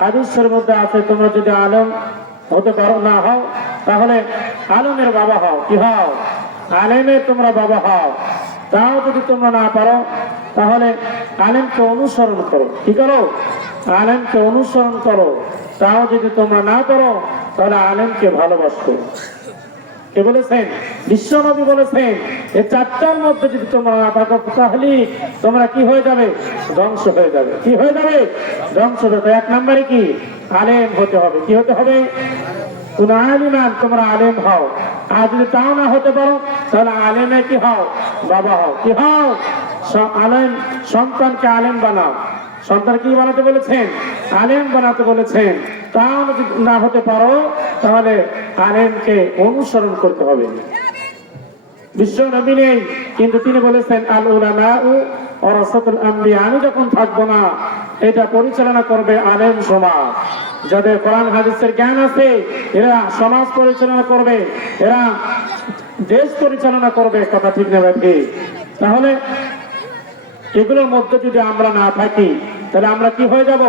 হাদিসের মধ্যে আছে তোমরা যদি আলেম হতে পারো না হও তাহলে আলেমের বাবা হও। কি হও? আলেমের তোমরা বাবা হও। তাও যদি তোমরা না পারো তাহলে আলেমকে অনুসরণ করো। কি করো? আলেমকে অনুসরণ করো। তাও যদি তোমরা না পারো তাহলে আলেমকে ভালোবাসো। কে বলেছেন? বিশ্ব নবী বলেছেন এই চারটার মধ্যে যদি তোমরা না থাকো তাহলে তোমরা কি হয়ে যাবে? ধ্বংস হয়ে যাবে। কি হয়ে যাবে? ধ্বংস হয়ে যাবে। এক নম্বরে কি? আলেম হতে হবে। কি হতে হবে? কোন আলিমান তোমরা আলেম হও। আর যদি তাও না হতে পারো তাহলে আলেমে কি হও? বাবা হও। কি হও? আলেম সন্তানকে আলেম বানাও। সন্তান কি বানাতে বলেছেন? আলেম বানাতে বলেছেন। তাও যদি না হতে পারো তাহলে আলেমকে অনুসরণ করতে হবে। বিশ্ব নবী নেই কিন্তু তিনি বলেছেন আল উলামাউ ওয়ারাসাতুল আম্বিয়া। আমি যখন থাকবো না এটা পরিচালনা করবে আলেম সমাজ। যাদের কোরআন হাদিসের জ্ঞান আছে এরা সমাজ পরিচালনা করবে, এরা দেশ পরিচালনা করবে। কথা ঠিক না ভাই? তাহলে এগুলোর মধ্যে যদি আমরা না থাকি তাহলে আমরা কি হয়ে যাব?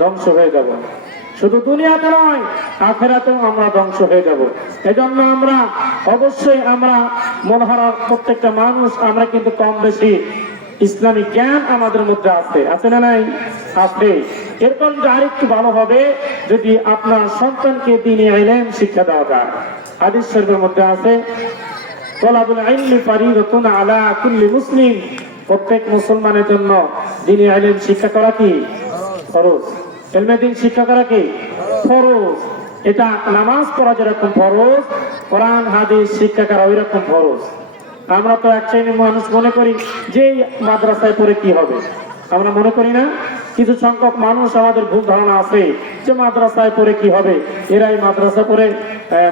ধ্বংস হয়ে যাব। শুধু দুনিয়াতে নয় আখিরাতেও আমরা ধ্বংস হয়ে যাব। এজন্য আমরা অবশ্যই আমরা মনে হয় প্রত্যেকটা মানুষ আমরা কিন্তু কম বেশি ইসলামিক জ্ঞান আমাদের মধ্যে আছে। আছে না নাই? আছে। এরপর আরেকটু ভালো হবে যদি আপনার সন্তানকে দ্বীনি ইলম শিক্ষা দেওয়া যায়। হাদিস শরীফের মধ্যে আছে তালাবুল ইলমি ফারিদাতুন আলা কুল্লি মুসলিম। প্রত্যেক মুসলমানের জন্য দ্বীনি ইলম শিক্ষা করা কি ফরজ। ইলমে দ্বীন শিক্ষা করা কি ফরজ। এটা নামাজ পড়া যেরকম ফরজ, কোরআন হাদিস শিক্ষা করা ওই রকম ফরজ। আমরা তো এক শ্রেণীর মানুষ মনে করি যে মাদ্রাসায় পড়ে কি হবে। আমরা মনে করি না? কিছু সংখ্যক মানুষ আমাদের ভুল ধারণা আছে যে মাদ্রাসায় পড়ে কি হবে। এরাই মাদ্রাসা পড়ে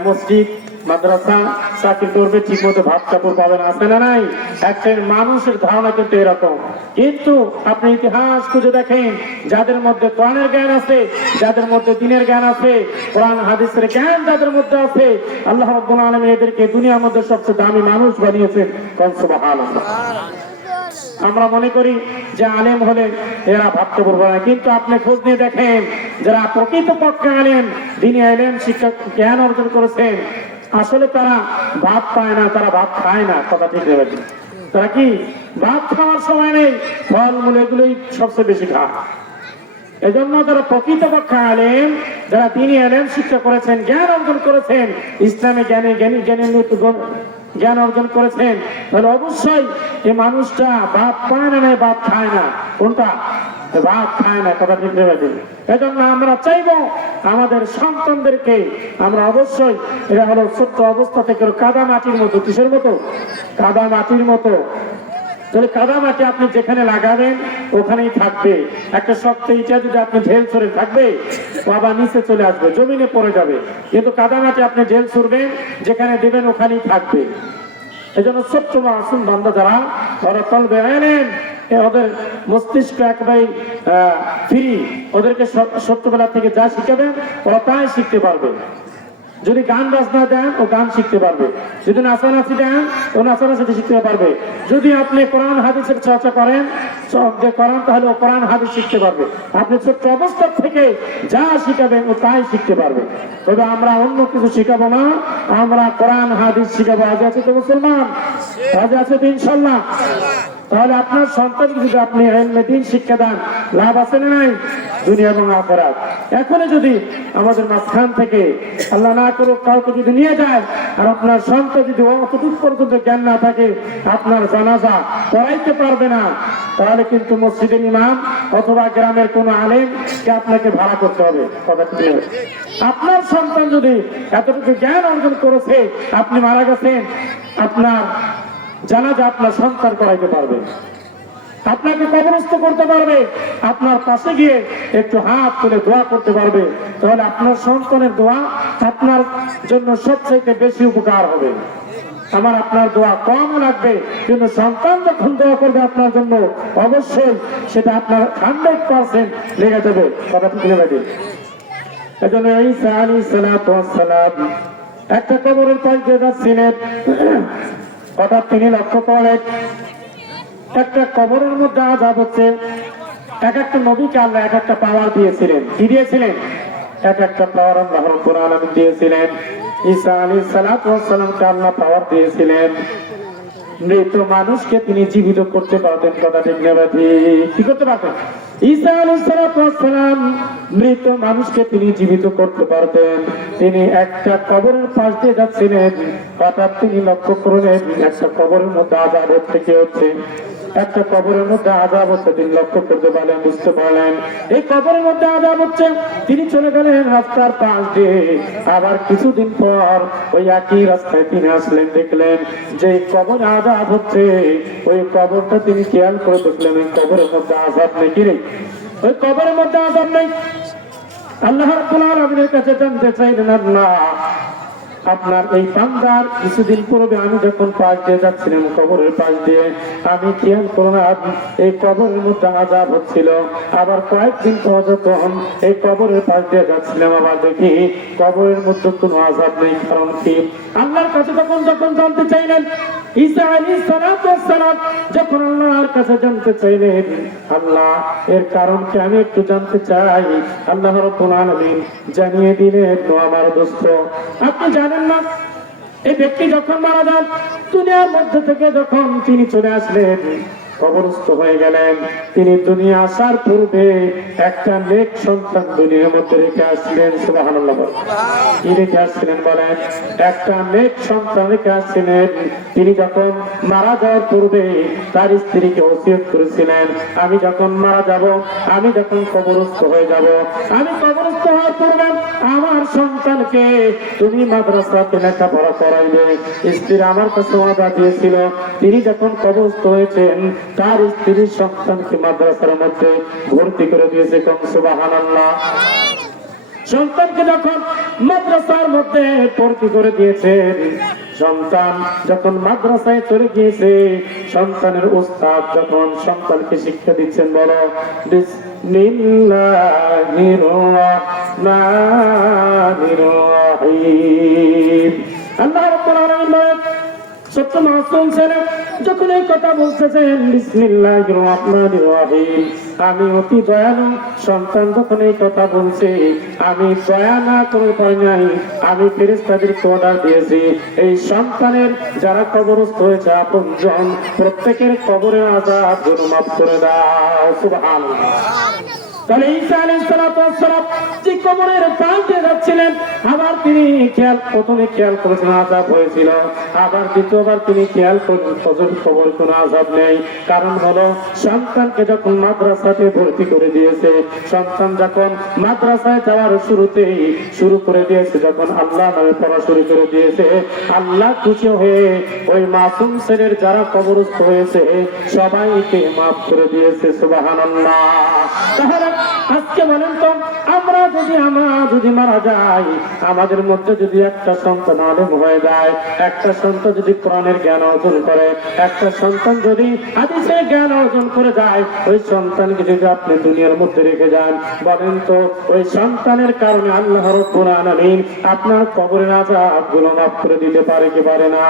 মসজিদ মাদ্রাসা চাকরি করবে, ঠিক মতো ভাত কাপড় পাবে না। আছে না নাই? একটা মানুষের ধারণা কিন্তু এরকম। কিন্তু আপনি ইতিহাস খুঁজে দেখেন যাদের মধ্যে কোরআনের জ্ঞান আছে, যাদের মধ্যে দ্বীনের জ্ঞান আছে, কোরআন হাদিসের জ্ঞান যাদের মধ্যে আছে, আল্লাহ রাব্বুল আলামিন এদেরকে দুনিয়ার মধ্যে সবচেয়ে দামি মানুষ বানিয়েছেন। সুবহানাল্লাহ। আমরা মনে করি যে আলেম হলে এরা ভাবতে পারবো না, কিন্তু আপনি খোঁজ নিয়ে দেখেন যারা প্রকৃতপক্ষে আলেম দ্বীনি ইলম শিক্ষা জ্ঞান অর্জন করেছেন আসলে তারা ভাত পায় না, তারা ভাত খায় না। কথা ঠিক হবে? তারা কি ভাত খাওয়ার সময় নেই, ফলমূল এগুলোই সবচেয়ে বেশি খায়। এজন্য যারা প্রকৃতপক্ষে আলেম, যারা দ্বীনি ইলম শিক্ষা করেছেন, জ্ঞান অর্জন করেছেন, ইসলামে জ্ঞান অর্জন করেছেন, তাহলে অবশ্যই এই মানুষটা ভাত পায় না, ভাত খায় না। কোনটা? ভাত খায় না। কথা ঠিক হবে? এজন্য আমরা চাইবো আমাদের সন্তানদেরকে আমরা অবশ্যই, এটা হলো ছোট্ট অবস্থা থেকে কাদা মাটির মতো। কিসের মতো? কাদা মাটির মতো। তাহলে কাদা মাটি আপনি যেখানে লাগাবেন ওখানেই থাকবে। একটা শক্ত ইটা যদি আপনি ঢেল ছড়ে থাকবে বাবা নিচে চলে আসবে, জমিনে পড়ে যাবে। কিন্তু কাদা মাটি আপনি ঢেল ছড়বেন যেখানে দেবেন ওখানেই থাকবে। এই জন্য ছোট্ট মাসুম বান্দা যারা ওরা তলবে আনেন, ওদের মস্তিষ্ক একেবারে ফ্রি। ওদেরকে ছোট্টবেলা থেকে যা শিখাবেন ওরা তাই শিখতে পারবে। যদি গান বাজনা দেন ও গান শিখতে পারবে, যদি নাচানাচি দেন ও নাচানাচি শিখতে পারবে। যদি আপনি কোরআন হাদিসের চর্চা করেন তাহলে ও কোরআন হাদিস শিখতে পারবে। আপনি ছোট্ট অবস্থা থেকে যা শিখাবেন ও তাই শিখতে পারবে। তবে আমরা অন্য কিছু শিখাবো না, আমরা কোরআন হাদিস শিখাবো। আজ আছে তো মুসলমান? আজ আছে তো ইনশাল্লাহ? তাহলে আপনার সন্তানকে যদি আপনি ইলমে দ্বীন শিক্ষা দেন লাভ আছে না নাই? দুনিয়া এবং আখিরাত। এখনই যদি আমাদের মাঝখান থেকে আল্লাহ না করুক কাউকে যদি নিয়ে যায় আর আপনার সন্তান যদি অতটুকু পর্যন্ত জ্ঞান না থাকে, আপনার জানাজা পড়াইতে পারবে না, তাহলে কিন্তু মসজিদের ইমাম অথবা গ্রামের কোন আলেমকে আপনাকে ভাড়া করতে হবে। কথা ঠিক হবে? আপনার সন্তান যদি এতটুকু জ্ঞান অর্জন করেছে, আপনি মারা গেছেন, আপনার জানাজা আপনার সন্তান করাইতে পারবে, আপনাকে কবরস্থ করতে পারবে, আপনার পাশে গিয়ে একটু হাত তুলে দোয়া করতে পারবে। তাহলে আপনার সন্তানের দোয়া আপনার জন্য সবচেয়ে বেশি উপকার হবে। আমার আপনার দোয়া কম লাগবে, কিন্তু সন্তান যখন দোয়া করবে আপনার জন্য অবশ্যই সেটা আপনার 100% লেগে যাবে। কথা ঠিক হবে? এজন্য ঈসা আলাইহিস সালাম একটা কবরের পাশ দিয়ে যাচ্ছিলেন, হঠাৎ তিনি লক্ষ্য করেন একটা কবরের মধ্যে আযাব হচ্ছে। এক একটা নবীকে আল্লাহ এক একটা পাওয়ার দিয়েছিলেন। কি দিয়েছিলেন? এক একটা পাওয়ার আল্লাহ রাব্বুল আলামিন দিয়েছিলেন। ঈসা আলাইহিস সালাতু ওয়াস সালামকে আল্লাহ পাওয়ার দিয়েছিলেন, মৃত মানুষকে তিনি জীবিত করতে পারতেন। কথা ঠিক না বাকি? কি করতে পারতেন? ঈসা আলাইহিস সালাতু ওয়াস সালাম মৃত মানুষকে তিনি জীবিত করতে পারতেন। তিনি একটা কবরের পাশ দিয়ে যাচ্ছিলেন, হঠাৎ তিনি লক্ষ্য করলেন একটা কবরের মধ্যে আযাব হচ্ছে। একটা কবরের মধ্যে আযাব হচ্ছে, তিনি লক্ষ্য করতে পারলেন, বুঝতে পারলেন এই কবরের মধ্যে আযাব হচ্ছে। তিনি চলে গেলেন রাস্তার পাশ দিয়ে। আবার কিছুদিন পর ওই একই রাস্তায় তিনি আসলেন, দেখলেন যে কবরে আযাব হচ্ছে। ওই কবরটা তিনি খেয়াল করে দেখলেন ওই কবরের মধ্যে আযাব নেই। কি নেই? ওই কবরের মধ্যে আযাব নেই। আল্লাহ রাব্বুল আলামিনের কাছে জানতে চাইলেন, আল্লাহ আপনার এই বান্দার কিছুদিন পূর্বে আমি যখন পাশ দিয়ে যাচ্ছিলাম কবরের পাশ দিয়ে, আমি খেয়াল করলাম এই কবরের মধ্যে আযাব হচ্ছিল। আবার কয়েকদিন পর যখন এই কবরের পাশ দিয়ে যাচ্ছিলাম, আবার দেখি কবরের মধ্যে কোনো আযাব নেই। কারণ কি? আল্লাহর কাছে যখন জানতে চাইলেন ঈসা আলাইহিস সালাতু ওয়াস সালাম, যখন আল্লাহর কাছে জানতে চাইলেন, আল্লাহ এর কারণ কি আমি একটু জানতে চাই, আল্লাহ রাব্বুল আলামিন জানিয়ে দিলেন, আমার দোস্ত আপনি জানেন না এই ব্যক্তি যখন মারা যান, দুনিয়ার মধ্যে থেকে যখন তিনি চলে আসলেন, কবরস্থ হয়ে গেলেন, তিনি দুনিয়া আসার পূর্বে একটা নেক সন্তান দুনিয়ার মধ্যে রেখে আসছিলেন। সুবহানাল্লাহ। কি রেখে আসছিলেন বলেন? একটা নেক সন্তান রেখে আসছিলেন। তিনি যখন মারা যাওয়ার পূর্বে তার স্ত্রীকে ওসিয়ত করেছিলেন, আমি যখন মারা যাব, আমি যখন কবরস্থ হয়ে যাব, আমি কবরস্থ হওয়ার পূর্বে আমার সন্তানকে তুমি মাদ্রাসাতে লেখাপড়া করাইবে। স্ত্রী আমার কাছে ওয়াদা দিয়েছিল, তিনি যখন কবরস্থ হয়েছেন তার স্ত্রীর সন্তানকে মাদ্রাসার মধ্যে ভর্তি করে দিয়েছে। কোন সুবহানাল্লাহ। সন্তানকে যখন মাদ্রাসার মধ্যে ভর্তি করে দিয়েছেন, সন্তান যখন মাদ্রাসায় চলে গিয়েছে, সন্তানের উস্তাদ যখন সন্তানকে শিক্ষা দিচ্ছেন, বলো বিসমিল্লাহির রাহমানির রাহিম। আল্লাহ রাব্বুল আলামিন সত্য মাসুম ছিলেন যখন এই কথা বলতেছেন বিসমিল্লাহির রাহমানির রাহিম, আমি অতি দয়ালু। সন্তান যখন এই কথা বলছে, আমি দয়া না করে পারি নাই, আমি ফেরেশতাদেরকে অর্ডার দিয়েছি এই সন্তানের যারা কবরস্থ হয়েছে আপনজন, প্রত্যেকের কবরের আযাব যেন মাফ করে দাও। সুবহানাল্লাহ। তাহলে ঈসা আলাইহিস সালাতু ওয়াস সালাম যে কবরের পাশ দিয়ে যাচ্ছিলেন, আবার তিনি প্রথমে খেয়াল করেছেন আযাব হয়েছিল, আবার দ্বিতীয়বার তিনি খেয়াল করলেন কবর কোনো আযাব নেই। কারণ হলো সন্তানকে যখন মাদ্রাসাতে ভর্তি করে দিয়েছে, সন্তান যখন মাদ্রাসায় যাওয়ার শুরুতেই শুরু করে দিয়েছে, যখন আল্লাহ নামে পড়া শুরু করে দিয়েছে, আল্লাহ খুশি হয়ে ওই মাসুম ছেলের যারা কবরস্থ হয়েছে সবাইকে মাফ করে দিয়েছে। সুবহানাল্লাহ। তাহলে আজকে বলেন তো, আমরা যদি মারা যাই, আমাদের মধ্যে যদি একটা সন্তান আলেম হয়ে যায়, একটা সন্তান যদি কোরআনের জ্ঞান অর্জন করে, একটা সন্তান যদি হাদিসের জ্ঞান অর্জন করে যায়, ওই সন্তানকে যদি আপনি দুনিয়ার মধ্যে রেখে যান, বলেন তো ওই সন্তানের কারণে আল্লাহ রাব্বুল আলামিন আপনার কবরের আযাবগুলো মাফ করে দিতে পারে কি পারে না?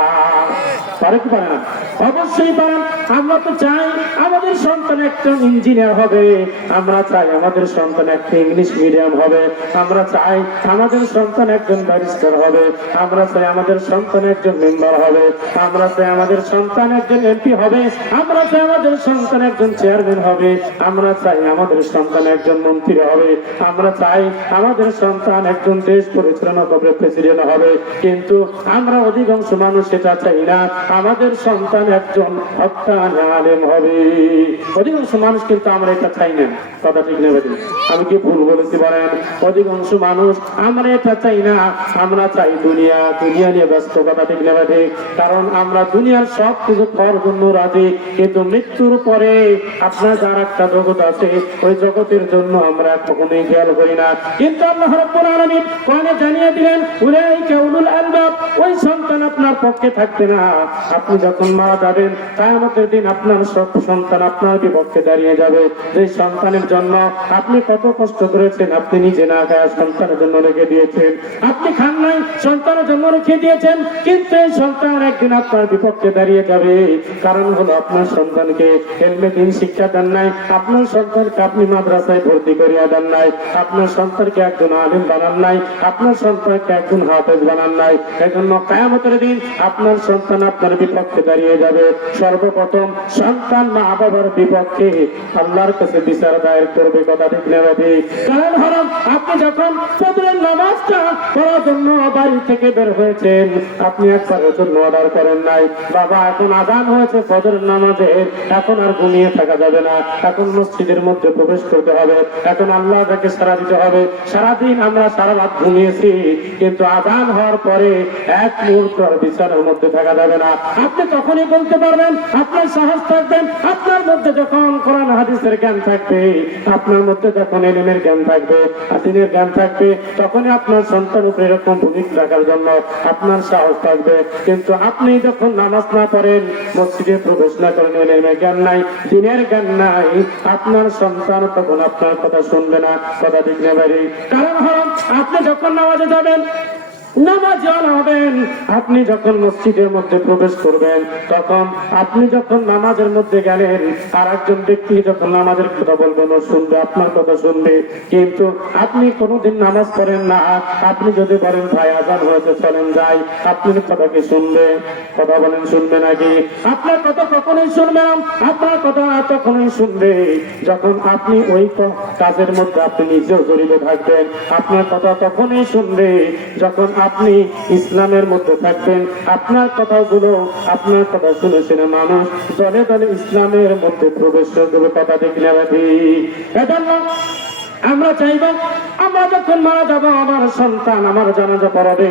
পারে কি পারে না? অবশ্যই পারেন। আমরা তো চাই আমাদের সন্তান একজন ইঞ্জিনিয়ার হবে, আমরা চাই আমাদের সন্তান একটা ইংলিশ মিডিয়াম হবে, আমরা চাই আমাদের সন্তান একজন ব্যারিস্টার হবে, আমরা চাই আমাদের সন্তান একজন মেম্বার হবে, আমরা চাই আমাদের সন্তান একজন এমপি হবে, আমরা চাই আমাদের সন্তান একজন চেয়ারম্যান হবে, আমরা চাই আমাদের সন্তান একজন মন্ত্রী হবে, আমরা চাই আমাদের সন্তান একজন দেশ পরিচালনা করবে, প্রেসিডেন্ট হবে। কিন্তু আমরা অধিকাংশ মানুষ সেটা চাই না, আমাদের সন্তান একজন হক্কানি আলেম হবে। অধিকাংশ মানুষ কিন্তু আমরা এটা চাই না। কথা ঠিক নেবে? আমি কি ভুল বলেছি বলেন? অধিকাংশ মানুষ আমরা এটা চাই না, আমরা চাই দুনিয়া নিয়ে ব্যস্ত। কথা ঠিক নেবে? ঠিক। কারণ আমরা দুনিয়ার সব কিছু পাওয়ার জন্য রাজি, কিন্তু মৃত্যুর পরে আপনার যার একটা জগৎ আছে, ওই জগতের জন্য আমরা কখনোই খেয়াল করি না। কিন্তু আল্লাহ রাব্বুল আলামিন কোরআনে জানিয়ে দিলেন, উলাইকা উলুল আলবাব, ওই সন্তান আপনার পক্ষে থাকবে না। আপনি যখন মারা যাবেন, কিয়ামতের দিন আপনার সব সন্তান আপনার বিপক্ষে দাঁড়িয়ে যাবে। যে সন্তানের জন্য আপনি কত কষ্ট করেছেন আপনি নিজে না খায় সন্তানের জন্য রেখে দিয়েছেন, আপনি খান নাই সন্তানের জন্য রেখে দিয়েছেন, কিন্তু এই সন্তান একদিন আপনার বিপক্ষে দাঁড়িয়ে যাবে। কারণ হলো আপনার সন্তানকে এলমে দ্বীন শিক্ষা দেন নাই, আপনার সন্তানকে আপনি মাদ্রাসায় ভর্তি করিয়া দেন নাই, আপনার সন্তানকে একজন আলিম বানান নাই, আপনার সন্তানকে একজন হাফেজ বানান নাই। এজন্য কিয়ামতের দিন আপনার সন্তান আপনার বিপক্ষে দাঁড়িয়ে যাবে। সর্বপ্রথম সন্তান মা বাবার বিপক্ষে আল্লাহর কাছে বিচার দায়ের করবে, কথা ঠিক না ঠিক? কারণ হলো আপনি যখন ফজরের নামাজটা পড়ার জন্য বাড়ি থেকে বের হয়েছেন, আপনি একবারের জন্য অর্ডার করেন নাই, বাবা এখন আযান হয়েছে ফজরের নামাজে, এখন আর ঘুমিয়ে থাকা যাবে না, এখন মসজিদের মধ্যে প্রবেশ করতে হবে, এখন আল্লাহকে সারা দিতে হবে। সারাদিন আমরা সারা রাত ঘুমিয়েছি, কিন্তু আযান হওয়ার পরে এক মুহূর্ত আর বিছানার মধ্যে থাকা যাবে না। আপনি তখনই বলতে পারবেন, আপনার সাহস থাকবেন, আপনার মধ্যে যখন কোরআন হাদিসের জ্ঞান থাকবে, আপনার মধ্যে যখন ইলমের জ্ঞান থাকবে, দ্বীনের জ্ঞান থাকবে, তখনই আপনার সন্তান উপরে এরকম ভূমিকা রাখার জন্য আপনার সাহস থাকবে। কিন্তু আপনি যখন নামাজ না পড়েন, মসজিদে প্রবেশ না করেন, ইলমের জ্ঞান নাই, দ্বীনের জ্ঞান নাই, আপনার সন্তান তখন আপনার কথা শুনবে না, কথা ঠিক না বাইরে? কারণ হলো আপনি যখন নামাজে যাবেন, নামাজ হবেন, আপনি যখন মসজিদের মধ্যে প্রবেশ করবেন, তখন আপনি যখন নামাজের মধ্যে গেলেন, আর একজন ব্যক্তি যখন নামাজের কথা বলবেন, ও শুনবে, আপনার কথা শুনবে। কিন্তু আপনি কোনোদিন নামাজ পড়েন না, আপনি যদি বলেন ভাই আযান হয়েছে চলেন যাই, আপনার কথা কি শুনবে? কথা বলেন, শুনবে নাকি? আপনার কথা কখনোই শুনবে না, আপনার কথা তখনই শুনবে যখন আপনি ওই কাজের মধ্যে আপনি নিজেও জড়িত থাকবেন। আপনার কথা তখনই শুনবে যখন আপনি ইসলামের মধ্যে থাকবেন। আপনার কথাগুলো, আপনার কথা শুনে শুনে মানুষ দলে দলে ইসলামের মধ্যে প্রবেশ করবে, কথা দেখলে এজন্য আমরা চাইব, আমরা যখন মারা যাব, আমার সন্তান আমার জানাজা পড়াবে,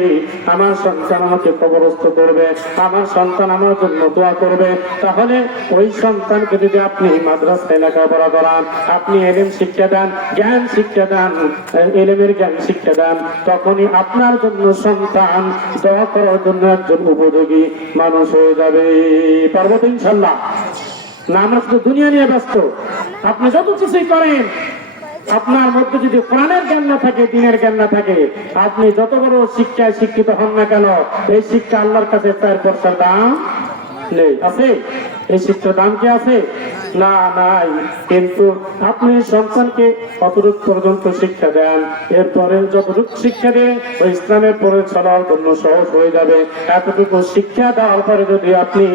আমার সন্তান আমাকে কবরস্থ করবে, আমার সন্তান আমার জন্য দোয়া করবে। তাহলে ওই সন্তানকে যদি আপনি মাদ্রাসায় লেখাপড়া করান, আপনি ইলম শিক্ষা দেন, জ্ঞান শিক্ষা দেন, ইলমের জ্ঞান শিক্ষা দেন, তখনই আপনার জন্য সন্তান দোয়া করার জন্য একজন উপযোগী মানুষ হয়ে যাবে। পারবো তো ইনশাল্লাহ? না আমরা শুধু দুনিয়া নিয়ে ব্যস্ত। আপনি যত কিছুই করেন, আপনার মধ্যে যদি কোরআনের জ্ঞান না থাকে, দ্বীনের জ্ঞান না থাকে, আপনি যত বড় শিক্ষায় শিক্ষিত হন না কেন, এই শিক্ষা আল্লাহর কাছে 4 পয়সার দাম নেই। আছে এই শিক্ষার দাম কি আছে? না, নাই। কিন্তু আপনি সন্তানকে কতটুকু পর্যন্ত শিক্ষা দেন, এরপরে যতটুকু শিক্ষা দিয়ে ওই ইসলামের পরে চলার জন্য সহজ হয়ে যাবে। এতটুকু শিক্ষা দেওয়ার পরে যদি আপনি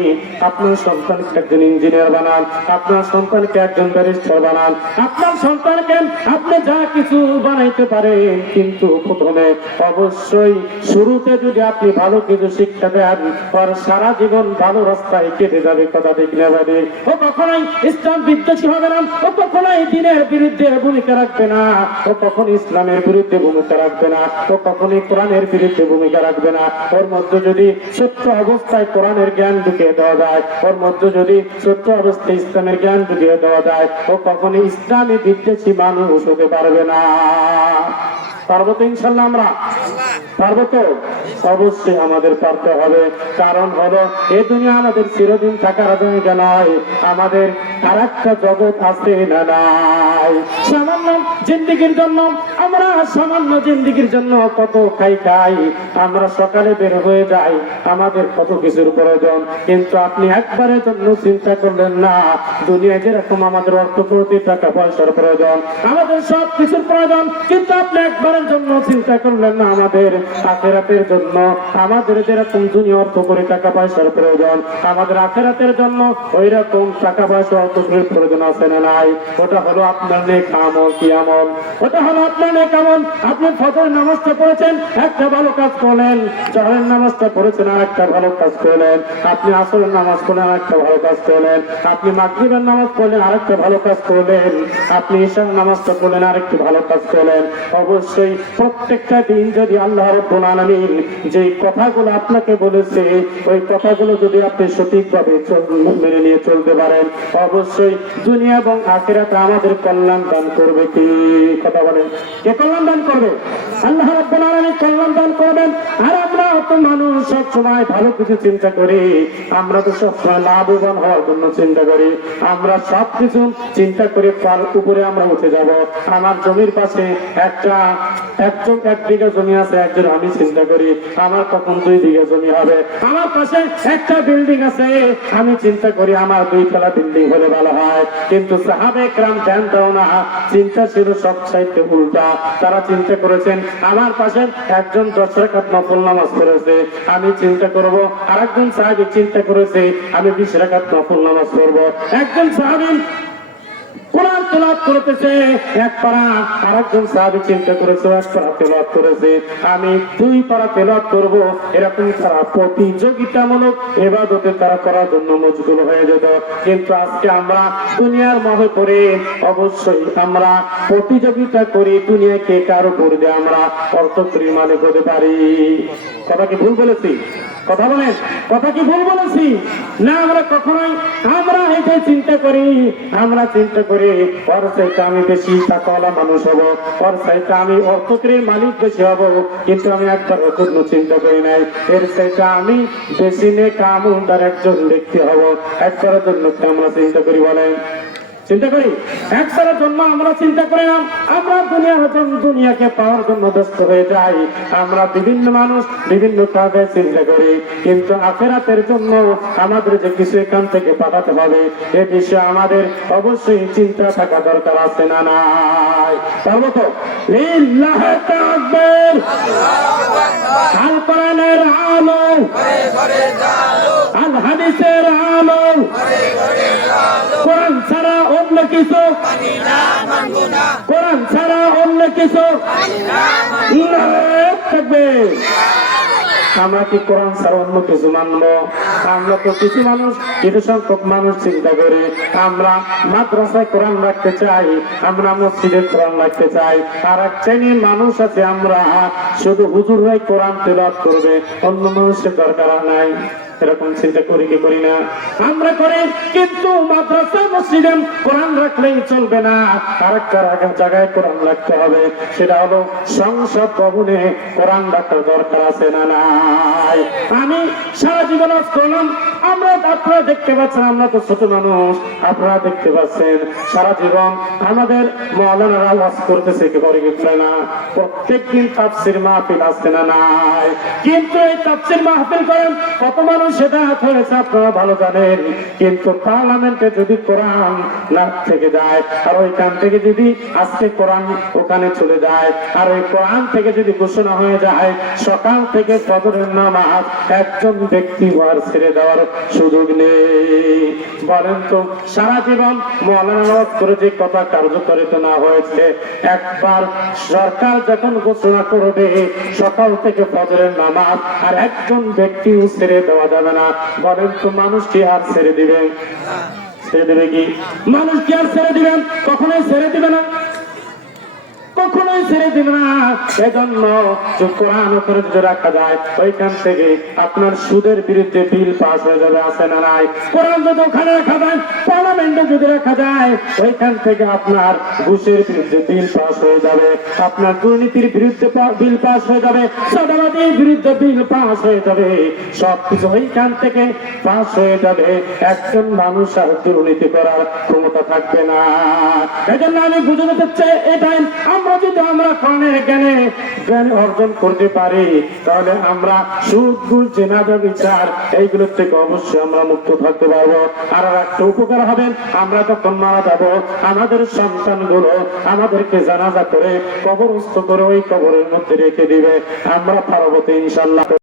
আপনার সন্তানকে একজন ইঞ্জিনিয়ার বানান, আপনার সন্তানকে একজন ব্যারিস্টার বানান, আপনার সন্তানকে আপনি যা কিছু বানাইতে পারেন, কিন্তু প্রথমে অবশ্যই শুরুতে যদি আপনি ভালো কিছু শিক্ষা দেন, আর সারা জীবন ভালো রাস্তায় কেটে যাবে, কথা দেখলে পারে। ও কখনোই ইসলাম বিদ্বেষী হবে না, ও কখনোই দ্বীনের বিরুদ্ধে ভূমিকা রাখবে না, ও কখনো ইসলামের বিরুদ্ধে ভূমিকা রাখবে না, ও কখনোই কোরআনের বিরুদ্ধে ভূমিকা রাখবে না। ওর মধ্যে যদি সত্য অবস্থায় কোরআনের জ্ঞান ঢুকিয়ে দেওয়া যায়, ওর মধ্যে যদি সত্য অবস্থায় ইসলামের জ্ঞান ঢুকিয়ে দেওয়া যায়, ও কখনো ইসলামী বিদ্বেষী মানুষ হতে পারবে না। পারবো তো ইনশাল্লাহ? আমরা পারবো তো? অবশ্যই আমাদের পারতে হবে। কারণ হলো এই দুনিয়া আমাদের চিরদিন থাকার জায়গা নয়, আমাদের আর একটা জগৎ আছে না নাই? সামান্য জিন্দিগির জন্য আমরা, সামান্য জিন্দিগির জন্য কত খাই, আমরা সকালে বের হয়ে যাই, আমাদের কত কিছুর প্রয়োজন, কিন্তু আপনি একবারের জন্য চিন্তা করলেন না দুনিয়া যেরকম আমাদের অর্থ প্রতি টাকা পয়সার প্রয়োজন, আমাদের সব কিছুর প্রয়োজন, কিন্তু আপনি একবারের জন্য চিন্তা করলেন না আমাদের আখিরাতের জন্য আমাদের যেরকম দুনিয়া অর্থ করে টাকা পয়সার প্রয়োজন, আমাদের আখিরাতের জন্য ওই রকম টাকা পয়সা অর্থ করে প্রয়োজন আছে না নাই? ওটা হলো আপনার নেক আমল। কি আমল? ওটা হলো আপনার নেক আমল। আপনি ফজরের নামাজটা পড়েছেন, একটা ভালো কাজ করলেন, জোহরের নামাজটা পড়েছেন, আর একটা ভালো কাজ করলেন, আপনি আসরের নামাজ পড়লেন, আর একটা ভালো কাজ করলেন, আপনি মাগরিবের নামাজ পড়লেন, আর একটা ভালো কাজ করলেন, আপনি ঈশার নামাজটা পড়লেন, আর একটু ভালো কাজ করলেন। অবশ্যই অবশ্যই প্রত্যেকটা দিন যদি আল্লাহ রাব্বুল আলামিন যে কথাগুলো আপনাকে বলেছে ওই কথাগুলো যদি আপনি সঠিকভাবে মেনে নিয়ে চলতে পারেন, অবশ্যই দুনিয়া এবং আখিরাতে আমাদের কল্যাণ দান করবে। কি কথা বলেন? কে কল্যাণ দান করবে? আল্লাহ রাব্বুল আলামিন কল্যাণ দান করবেন। আর আমরা তো মানুষ সব সময় ভালো কিছু চিন্তা করি, আমরা তো সবসময় লাভবান হওয়ার জন্য চিন্তা করি। আমরা সবকিছু চিন্তা করে পার উপরে আমরা উঠে যাব। আমার জমির পাশে এক বিঘা জমি আছে, একজন আমি চিন্তা করি আমার কখন 2 বিঘা জমি হবে। আমার পাশে একটা বিল্ডিং আছে, আমি চিন্তা করি আমার 2 তলা বিল্ডিং হলে ভালো হয়। কিন্তু সাহাবে কেরাম ধ্যান দাও না, চিন্তা ছিল সব সাইডে উল্টা। তারা চিন্তা করেছেন আমার পাশে একজন 10 রাকাত নফল নামাজ পড়েছে, আমি চিন্তা করব। আরেকজন সাহাবী চিন্তা করেছে আমি 20 রাকাত নফল নামাজ পড়ব। একজন সাহাবী কোরআন তেলাওয়াত করতেছে এক পারা, আরেকজন সাহাবী চিন্তা করেছে 1 পারা তেলাওয়াত করেছে, আমি 2 পারা তেলাওয়াত করব। এরকম তারা প্রতিযোগিতামূলক ইবাদতে তারা করার জন্য মশগুল হয়ে যেত। কিন্তু আজকে আমরা দুনিয়ার মোহে পড়ে অবশ্যই আমরা প্রতিযোগিতা করি দুনিয়াকে কার উপর দিয়ে আমরা অর্থকরী মালিক হতে পারি। কথা কি ভুল বলেছি? কথা বলেন, কথা কি ভুল বলেছি? না, আমরা কখনোই আমরা এটাই চিন্তা করি। আমরা চিন্তা করি ওর চাইতে আমি বেশি টাকাওয়ালা মানুষ হব, ওর চাইতে আমি অর্থকরীর মালিক বেশি হব। কিন্তু আমি একবার কোনো চিন্তা করি নাই এর চাইতে আমি বেশি নেক আমলদার একজন ব্যক্তি হব। একবারের জন্য আমরা চিন্তা করি বলেন? চিন্তা করি একবারের জন্য আমরা চিন্তা করি না। আমরা দুনিয়াকে পাওয়ার জন্য ব্যস্ত হয়ে যাই। আমরা বিভিন্ন মানুষ বিভিন্ন কাজে চিন্তা করি, কিন্তু আখিরাতের জন্য আমাদের যে কিছু এখান থেকে পাঠাতে হবে এ বিষয়ে আমাদের অবশ্যই চিন্তা থাকা দরকার আছে না নাই? পারবো তো? লিল্লাহি তাকবীর। আল কোরআনের আলো, আল হাদিসের আলো, কোরআন ছাড়া অন্য কিছু, কোরআন ছাড়া অন্য কিছু থাকবে। আমরা কি কোরআন ছাড়া অন্য কিছু মানবো? আমরা তো কিছু মানুষ, কিছু সংখ্যক মানুষ চিন্তা করি আমরা মাদ্রাসায় কোরআন রাখতে চাই, আমরা মসজিদে কোরআন রাখতে চাই। আর এক শ্রেণীর মানুষ আছে আমরা শুধু হুজুররাই কোরআন তেলাওয়াত করবে, অন্য মানুষের দরকার নাই। এরকম চিন্তা করি কি করি না? আমরা করি, কিন্তু মাদ্রাসা মসজিদে কোরআন রাখলেই চলবে না, আরেকটা জায়গায় কোরআন রাখতে হবে। সেটা হলো সংসদ ভবনে কোরআন রাখার দরকার আছে না নাই? আমি সারা জীবন করলাম, আমরা আপনারা দেখতে পাচ্ছেন, আমরা তো ছোট মানুষ, আপনারা দেখতে পাচ্ছেন সারা জীবন আমাদের মাওলানারা ওয়াজ করতেছে কি করে কি করে না? প্রত্যেকদিন তাফসীর মাহফিল আসছে না নাই? কিন্তু এই তাফসীর মাহফিল করেন কত মানুষ সেটা হয়েছে আপনারা ভালো জানেন। কিন্তু পার্লামেন্টে যদি কোরআন না থেকে যায়, আর ওইখান থেকে যদি আজকে কোরআন ওখানে চলে যায়, আর ওই কোরআন থেকে যদি ঘোষণা হয়ে যায় সকাল থেকে ফজরের নামাজ একজন ব্যক্তি ওয়ার ছেড়ে দেওয়ার সুযোগ নেই। বলেন তো সারা জীবন মাওলানা ওয়াজ করে যে কথা কার্যকরিত না হয়েছে, একবার সরকার যখন ঘোষণা করবে সকাল থেকে ফজরের নামাজ আর একজন ব্যক্তিও ছেড়ে দেওয়া যাবে না, বলেন তো মানুষ কি আর ছেড়ে দিবে? ছেড়ে দেবে কি? মানুষ কি আর ছেড়ে দিবেন? কখনোই ছেড়ে দিবে না, কখনোই ছেড়ে দিবে না। এজন্য কোরআন উপরে যদি রাখা যায় ওইখান থেকে আপনার সুদের বিরুদ্ধে বিল পাস হয়ে যাবে, আছে না নাই? কোরআন যদি ওখানে রাখা যায়, পার্লামেন্টে যদি রাখা যায় ওইখান থেকে আপনার ঘুষের বিরুদ্ধে বিল পাস হয়ে যাবে, আপনার দুর্নীতির বিরুদ্ধে বিল পাস হয়ে যাবে, চাঁদাবাজির বিরুদ্ধে বিল পাস হয়ে যাবে, সবকিছু ওইখান থেকে পাস হয়ে যাবে। একজন মানুষ আর দুর্নীতি করার ক্ষমতা থাকবে না। এজন্য আমি বুঝে দিতে চাই এটাই, আমরা কোরআনের জ্ঞান অর্জন করতে পারি তাহলে আমরা সুদ ঘুষ জেনা ব্যভিচার এইগুলোর থেকে অবশ্যই আমরা মুক্ত থাকতে পারবো। আর একটা উপকার হবে, আমরা যখন মারা যাব আমাদের সন্তানগুলো আমাদেরকে জানাজা করে কবরস্থ করে ওই কবরের মধ্যে রেখে দিবে, আমরা পারবো তো ইনশাআল্লাহ।